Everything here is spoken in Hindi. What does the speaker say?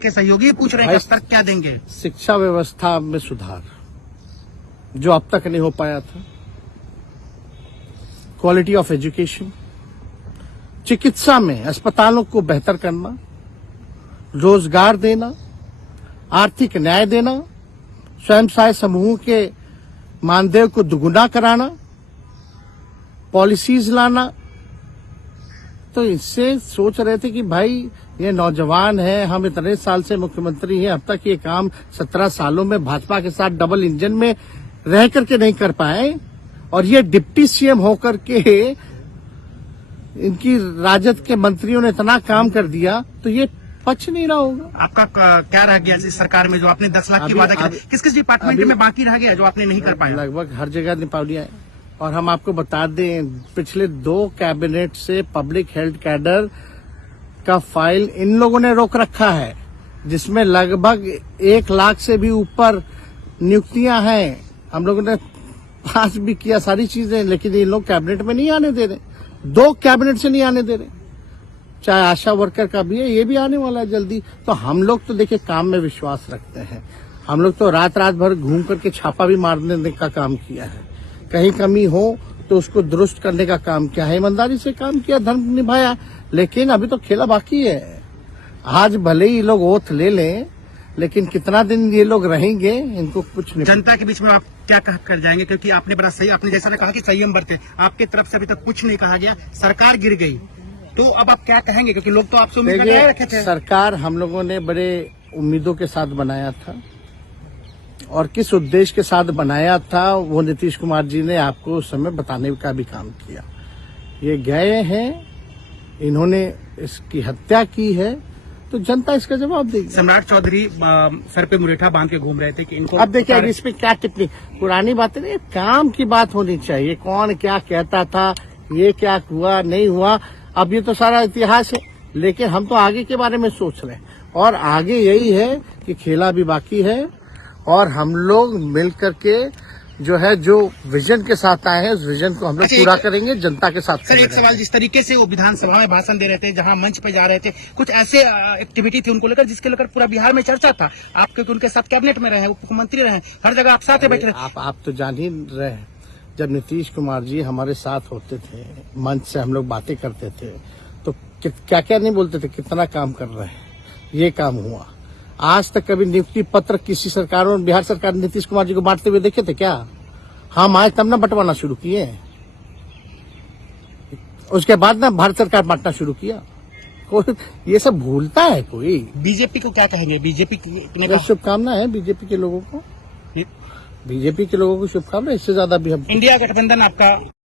के सहयोगी पूछ रहे हैं कि स्तर क्या देंगे। शिक्षा व्यवस्था में सुधार जो अब तक नहीं हो पाया था, क्वालिटी ऑफ एजुकेशन, चिकित्सा में अस्पतालों को बेहतर करना, रोजगार देना, आर्थिक न्याय देना, स्वयं सहायता समूह के मानदेय को दुगुना कराना, पॉलिसीज लाना। तो इससे सोच रहे थे कि भाई ये नौजवान है, हम इतने साल से मुख्यमंत्री हैं, अब तक ये काम 17 सालों में भाजपा के साथ डबल इंजन में रह करके नहीं कर पाए, और ये डिप्टी सीएम होकर के इनकी राजद के मंत्रियों ने इतना काम कर दिया, तो ये पच नहीं रहा होगा। आपका क्या रह गया इस सरकार में जो आपने 10 लाख की वादा किया, किस किस डिपार्टमेंट में बाकी रह गया जो आपने नहीं कर पाया? लगभग हर जगह निपा लिया है। और हम आपको बता दें, पिछले 2 कैबिनेट से पब्लिक हेल्थ कैडर का फाइल इन लोगों ने रोक रखा है, जिसमें लगभग 1 लाख से भी ऊपर नियुक्तियां हैं। हम लोगों ने पास भी किया सारी चीजें, लेकिन ये लोग कैबिनेट में नहीं आने दे रहे। 2 कैबिनेट से नहीं आने दे रहे। चाहे आशा वर्कर का भी है, ये भी आने वाला है जल्दी। तो हम लोग तो देखिए काम में विश्वास रखते हैं। हम लोग तो रात रात भर घूम करके छापा भी मारने का काम किया है। कहीं कमी हो तो उसको दुरुस्त करने का काम किया है, ईमानदारी से काम किया, धर्म निभाया। लेकिन अभी तो खेला बाकी है। आज भले ही लोग ओथ ले लें, लेकिन कितना दिन ये लोग रहेंगे, इनको कुछ नहीं। जनता के बीच में आप क्या कह कर जाएंगे, क्योंकि आपने बड़ा सही, आपने जैसा कहा कि संयम बरते, आपके तरफ से अभी तक कुछ नहीं कहा गया, सरकार गिर गई, तो अब आप क्या कहेंगे? क्योंकि लोग तो आपसे उम्मीद लगाए रखे थे। सरकार हम लोगों ने बड़े उम्मीदों के साथ बनाया था, और किस उद्देश्य के साथ बनाया था वो नीतीश कुमार जी ने आपको उस समय बताने का भी काम किया। ये गए हैं, इन्होंने इसकी हत्या की है, तो जनता इसका जवाब देगी। सम्राट चौधरी सर पे मुरेठा बांध के घूम रहे थे कि इनको अब देखिए इस पे क्या टिप्पणी, पुरानी बातें नहीं, काम की बात होनी चाहिए। कौन क्या कहता था, ये क्या हुआ नहीं हुआ, अब ये तो सारा इतिहास है। लेकिन हम तो आगे के बारे में सोच रहे हैं, और आगे यही है कि खेला भी बाकी है, और हम लोग मिल करके जो है, जो विजन के साथ आए हैं, उस विजन को हम लोग पूरा करेंगे जनता के साथ। सर एक सवाल, जिस तरीके से वो विधानसभा में भाषण दे रहे थे, जहां मंच पे जा रहे थे, कुछ ऐसे एक्टिविटी थी उनको लेकर जिसके लेकर पूरा बिहार में चर्चा था। आप क्योंकि उनके साथ कैबिनेट में रहे, मुख्यमंत्री रहे, हर जगह आप साथ बैठे रहे। आप तो जान ही रहे हैं, जब नीतीश कुमार जी हमारे साथ होते थे, मंच से हम लोग बातें करते थे, तो क्या क्या नहीं बोलते थे, कितना काम कर रहे हैं, ये काम हुआ। आज तक कभी नियुक्ति पत्र किसी सरकारों में, बिहार सरकार नीतीश कुमार जी को बांटते हुए देखे थे क्या? हम आए तब ना बंटवाना शुरू किए, उसके बाद ना भारत सरकार बांटना शुरू किया। कोई ये सब भूलता है कोई? बीजेपी को क्या कहेंगे? बीजेपी ने शुभकामना है बीजेपी के लोगों को, बीजेपी के लोगों को शुभकामना। इससे ज्यादा भी हम इंडिया गठबंधन आपका